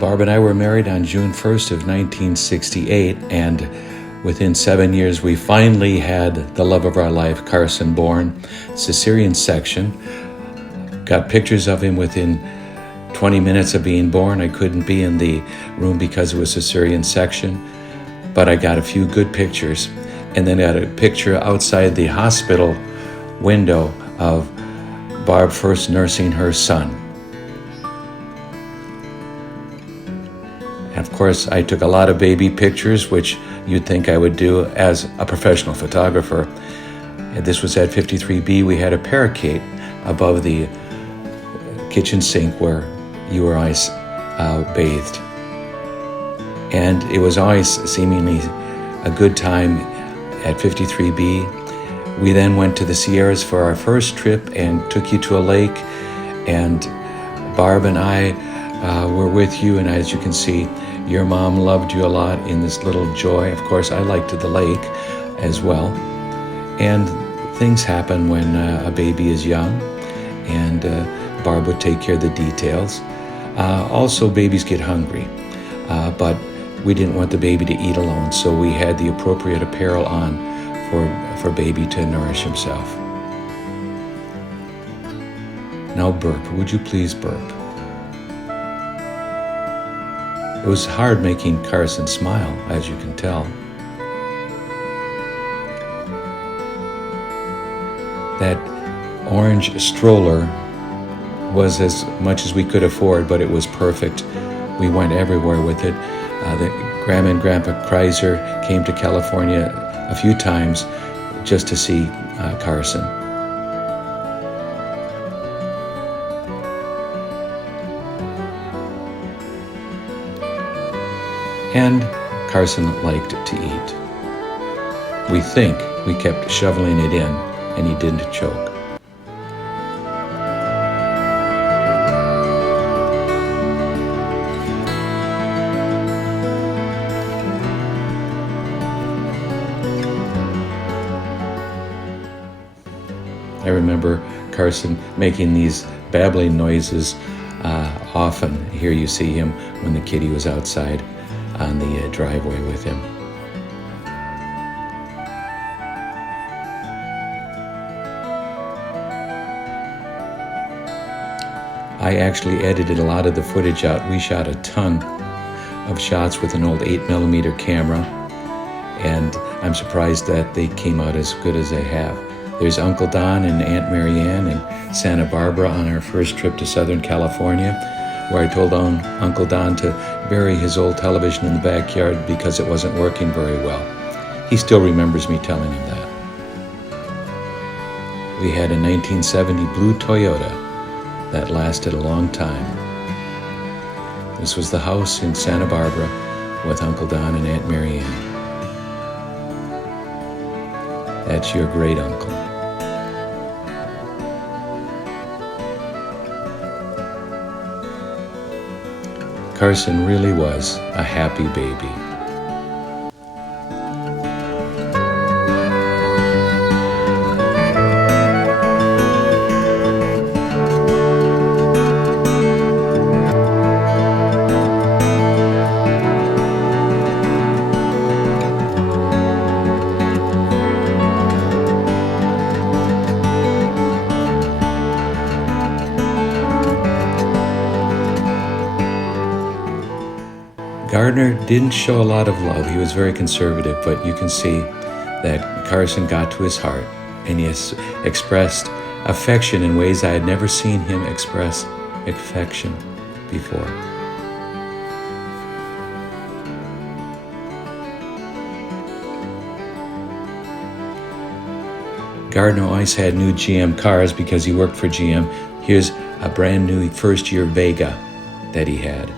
Barb and I were married on June 1st of 1968, and within 7 years we finally had the love of our life, Carson, born. Cesarean section. Got pictures of him within 20 minutes of being born. I couldn't be in the room because it was cesarean section, but I got a few good pictures. And then I got a picture outside the hospital window of Barb first nursing her son. And of course, I took a lot of baby pictures, which you'd think I would do as a professional photographer. And this was at 53B. We had a parakeet above the kitchen sink where you or I bathed. And it was always seemingly a good time at 53B. We then went to the Sierras for our first trip and took you to a lake. And Barb and I were with you. And as you can see, your mom loved you a lot in this little joy. Of course, I liked the lake as well. And things happen when a baby is young. And Barb would take care of the details. Also, babies get hungry, but we didn't want the baby to eat alone, so we had the appropriate apparel on for baby to nourish himself. Now burp. Would you please burp? It was hard making Carson smile, as you can tell. That orange stroller was as much as we could afford, but it was perfect. We went everywhere with it. The Grandma and Grandpa Kreiser came to California a few times just to see Carson. And Carson liked to eat. We think we kept shoveling it in, and he didn't choke. I remember Carson making these babbling noises often. Here you see him when the kitty was outside on the driveway with him. I actually edited a lot of the footage out. We shot a ton of shots with an old 8mm camera, and I'm surprised that they came out as good as they have. There's Uncle Don and Aunt Mary Ann in Santa Barbara on our first trip to Southern California, where I told Uncle Don to bury his old television in the backyard because it wasn't working very well. He still remembers me telling him that. We had a 1970 blue Toyota that lasted a long time. This was the house in Santa Barbara with Uncle Don and Aunt Mary Ann. That's your great uncle. Carson really was a happy baby. Gardner didn't show a lot of love. He was very conservative, but you can see that Carson got to his heart, and he has expressed affection in ways I had never seen him express affection before. Gardner always had new GM cars because he worked for GM. Here's a brand new first-year Vega that he had.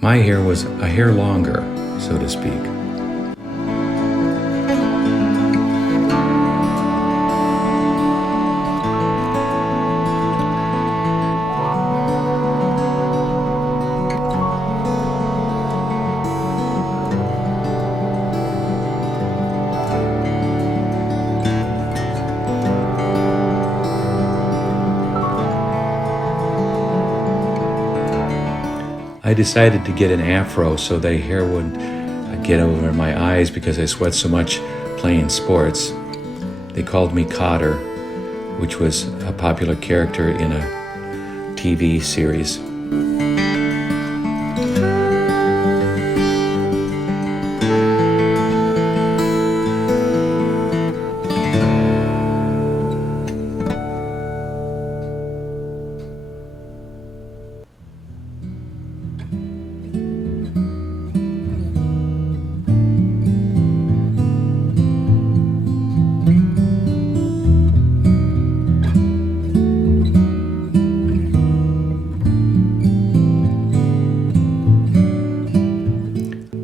My hair was a hair longer, so to speak. I decided to get an afro so the hair would get over my eyes because I sweat so much playing sports. They called me Cotter, which was a popular character in a TV series.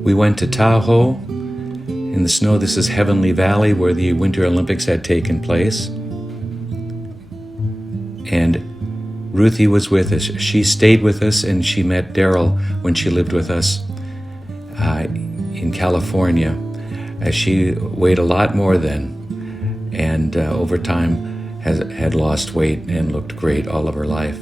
We went to Tahoe in the snow. This is Heavenly Valley, where the Winter Olympics had taken place. And Ruthie was with us. She stayed with us, and she met Daryl when she lived with us in California. She weighed a lot more then, and over time had lost weight and looked great all of her life.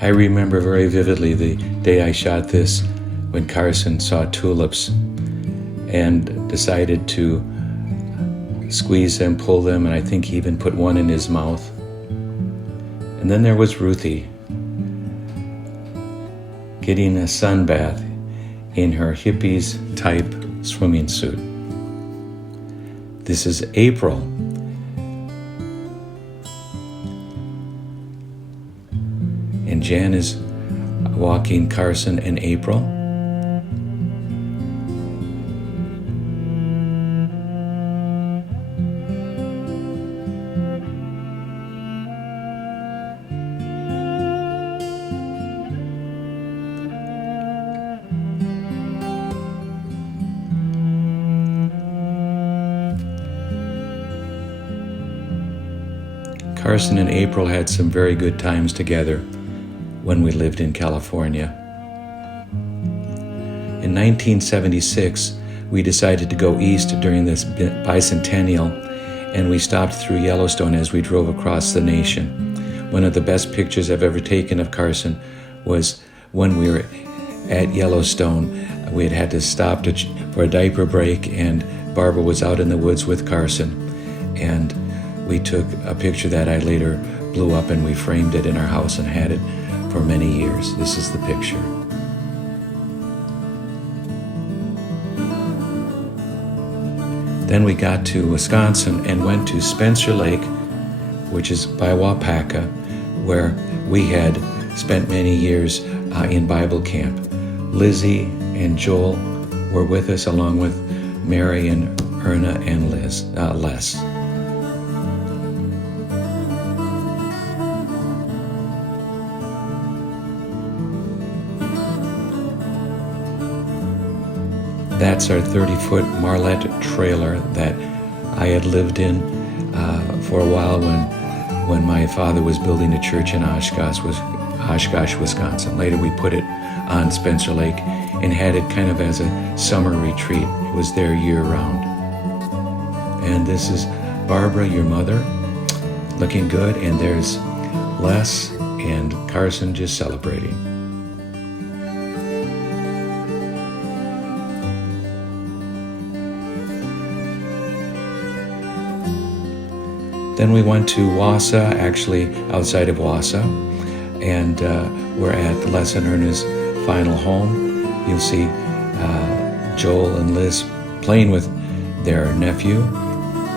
I remember very vividly the day I shot this when Carson saw tulips and decided to squeeze them, pull them, and I think he even put one in his mouth. And then there was Ruthie getting a sunbath in her hippies type swimming suit. This is April. And Jan is walking Carson and April. Carson and April had some very good times together when we lived in California. In 1976, we decided to go east during this bicentennial, and we stopped through Yellowstone as we drove across the nation. One of the best pictures I've ever taken of Carson was when we were at Yellowstone. We had to stop for a diaper break, and Barbara was out in the woods with Carson, and we took a picture that I later blew up, and we framed it in our house and had it for many years. This is the picture. Then we got to Wisconsin and went to Spencer Lake, which is by Wapaka, where we had spent many years in Bible camp. Lizzie and Joel were with us, along with Mary and Erna and Les. That's our 30-foot Marlette trailer that I had lived in for a while when my father was building a church in Oshkosh, Wisconsin. Later we put it on Spencer Lake and had it kind of as a summer retreat. It was there year-round. And this is Barbara, your mother, looking good, and there's Les and Carson just celebrating. Then we went to Wausau, actually outside of Wausau, and we're at Les and Erna's final home. You'll see Joel and Liz playing with their nephew,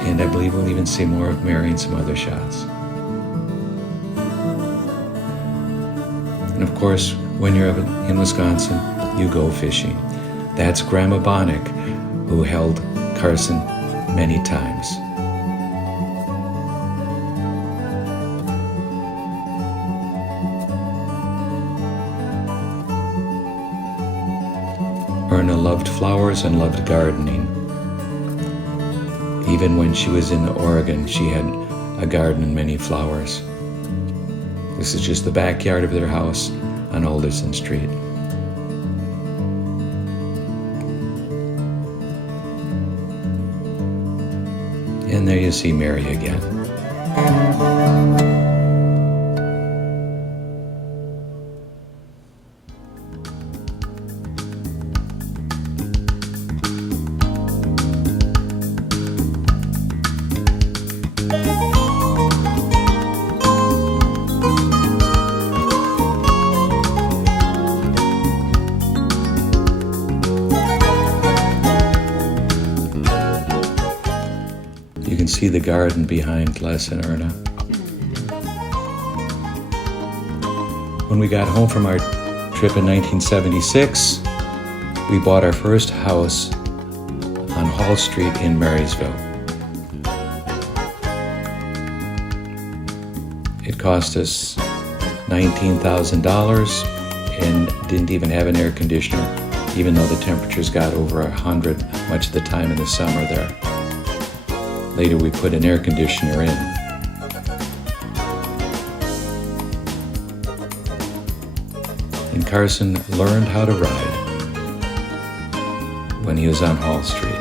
and I believe we'll even see more of Mary and some other shots. And of course, when you're in Wisconsin, you go fishing. That's Grandma Bonnick, who held Carson many times. Erna loved flowers and loved gardening. Even when she was in Oregon, she had a garden and many flowers. This is just the backyard of their house on Alderson Street. And there you see Mary again. You can see the garden behind Les and Erna. When we got home from our trip in 1976, we bought our first house on Hall Street in Marysville. It cost us $19,000 and didn't even have an air conditioner, even though the temperatures got over 100 much of the time in the summer there. Later we put an air conditioner in. And Carson learned how to ride when he was on Hall Street.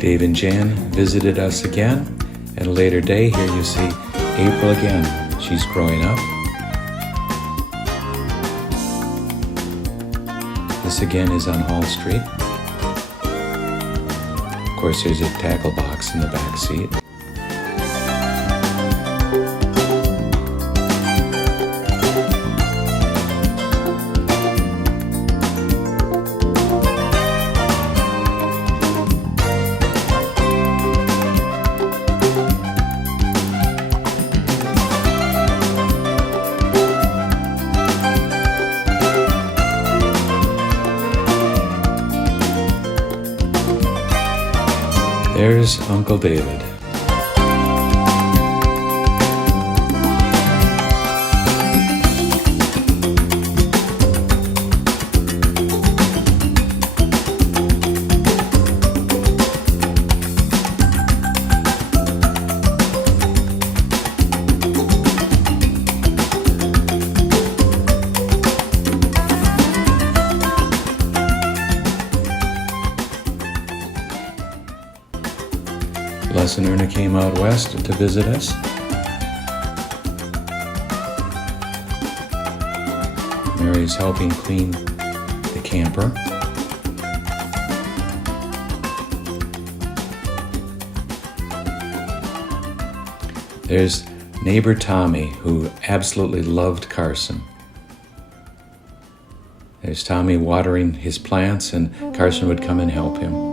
Dave and Jan visited us again. At a later day, here you see April again. She's growing up. This again is on Hall Street. Of course, there's a tackle box in the back seat. There's Uncle David. Les and Erna came out west to visit us. Mary's helping clean the camper. There's neighbor Tommy, who absolutely loved Carson. There's Tommy watering his plants, and Carson would come and help him.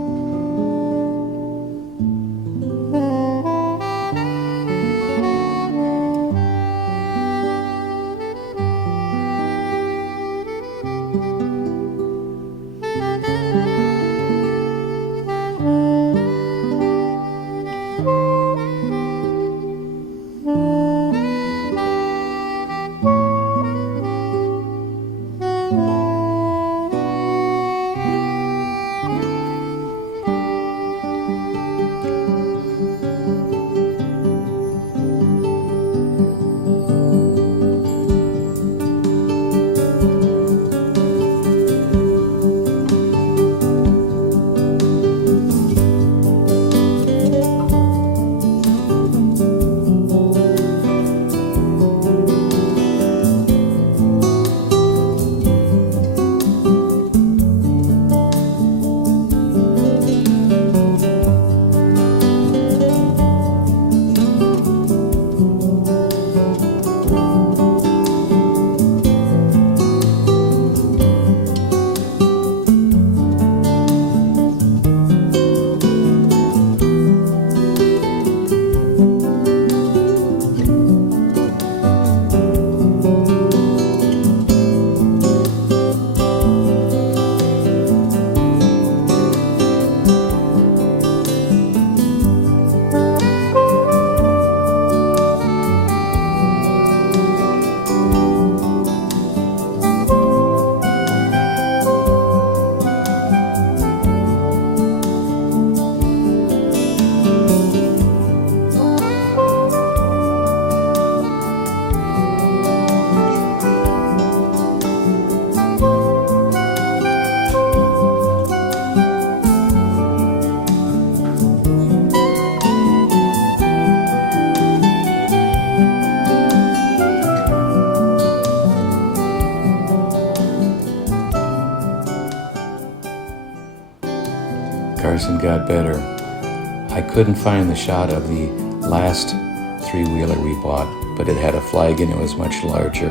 got better. I couldn't find the shot of the last three-wheeler we bought, but it had a flag and it was much larger.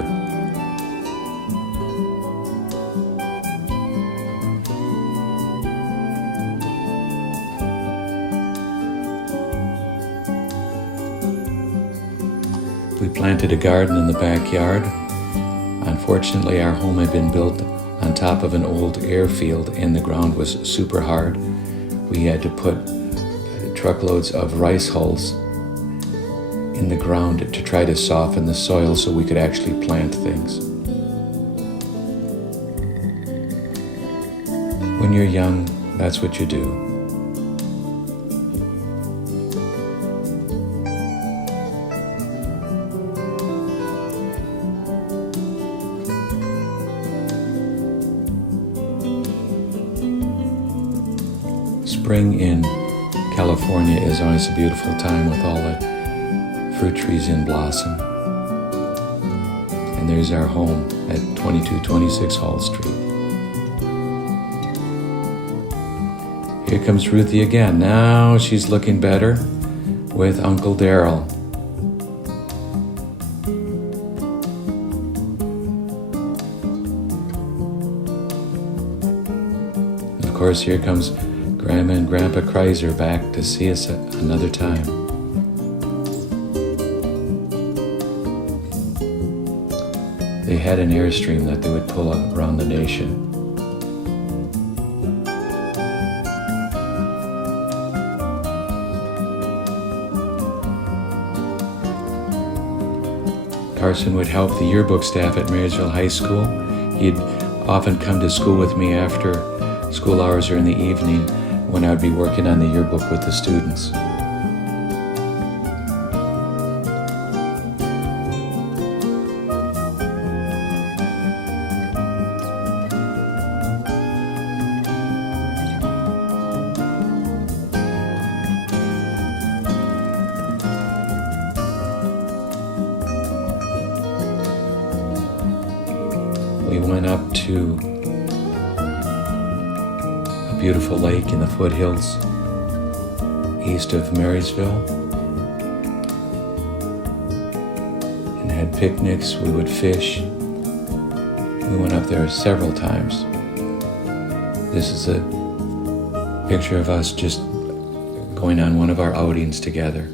We planted a garden in the backyard. Unfortunately, our home had been built on top of an old airfield and the ground was super hard. We had to put truckloads of rice hulls in the ground to try to soften the soil so we could actually plant things. When you're young, that's what you do. Spring in California is always a beautiful time with all the fruit trees in blossom. And there's our home at 2226 Hall Street. Here comes Ruthie again. Now she's looking better with Uncle Darryl. Of course, here comes Grandma and Grandpa Kreiser back to see us another time. They had an Airstream that they would pull around the nation. Carson would help the yearbook staff at Marysville High School. He'd often come to school with me after school hours or in the evening when I would be working on the yearbook with the students. We went up to beautiful lake in the foothills east of Marysville and had picnics. We would fish. We went up there several times. This is a picture of us just going on one of our outings together.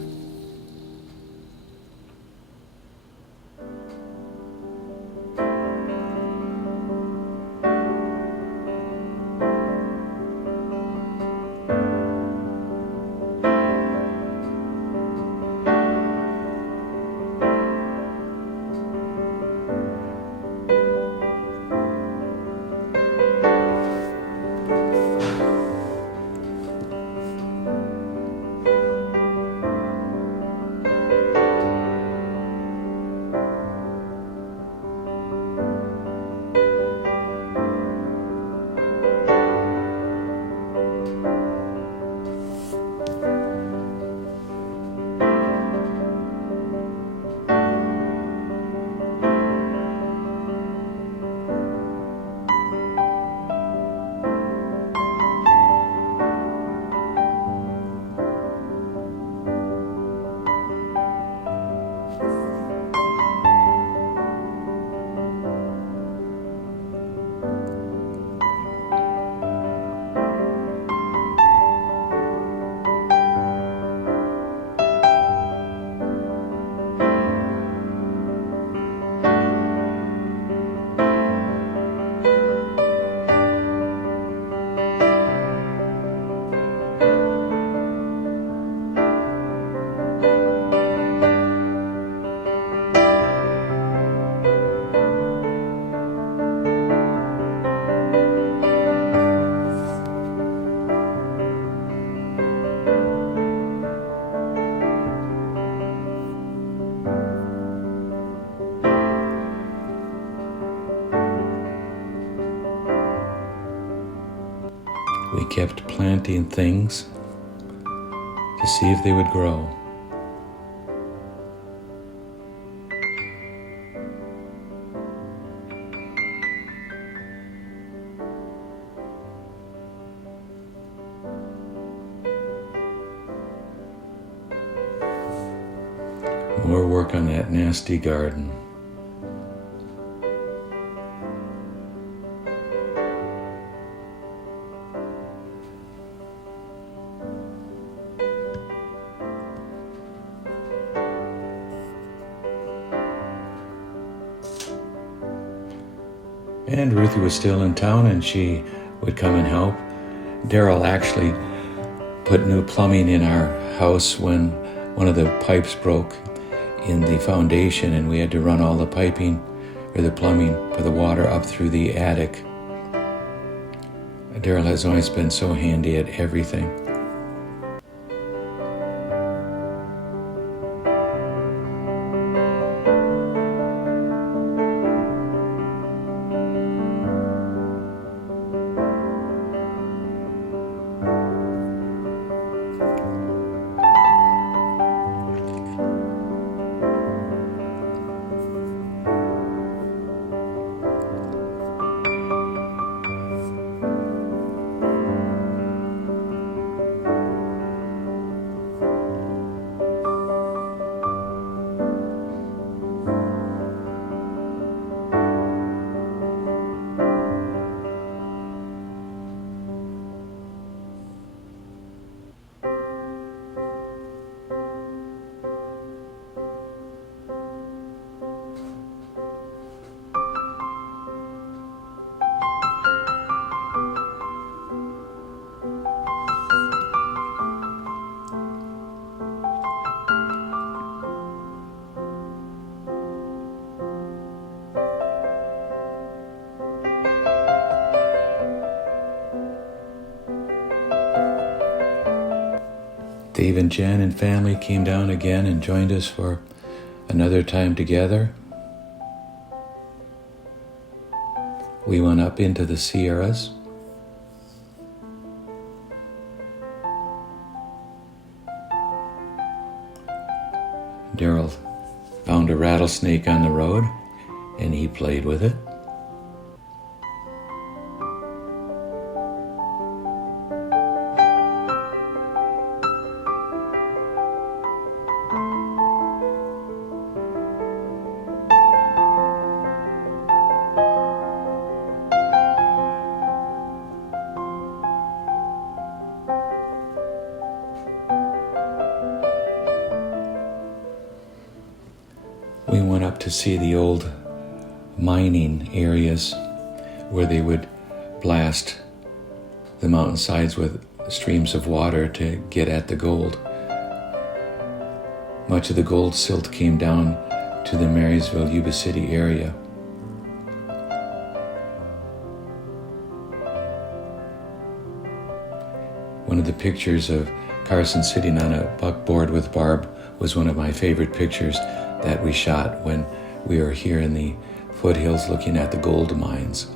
We kept planting things to see if they would grow. More work on that nasty garden. And Ruthie was still in town and she would come and help. Daryl actually put new plumbing in our house when one of the pipes broke in the foundation and we had to run all the piping or the plumbing for the water up through the attic. Daryl has always been so handy at everything. Dave and Jen and family came down again and joined us for another time together. We went up into the Sierras. Daryl found a rattlesnake on the road and he played with it. We went up to see the old mining areas where they would blast the mountainsides with streams of water to get at the gold. Much of the gold silt came down to the Marysville, Yuba City area. One of the pictures of Carson sitting on a buckboard with Barb was one of my favorite pictures that we shot when we were here in the foothills looking at the gold mines.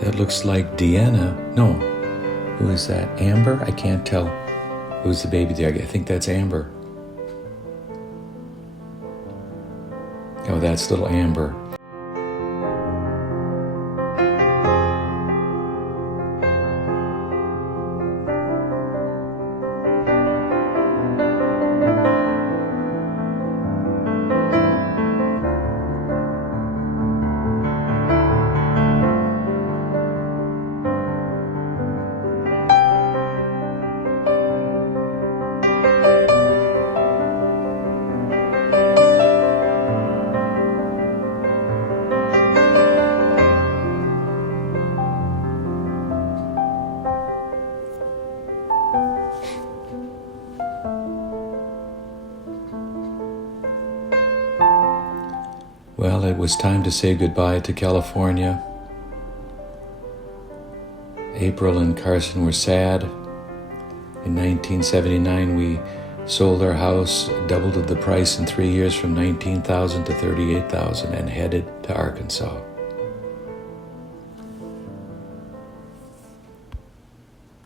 That looks like Deanna. No, who is that? Amber? I can't tell. Who's the baby there? I think that's Amber. Oh, that's little Amber. Well, it was time to say goodbye to California. April and Carson were sad. In 1979, we sold our house, doubled the price in 3 years from $19,000 to $38,000, and headed to Arkansas.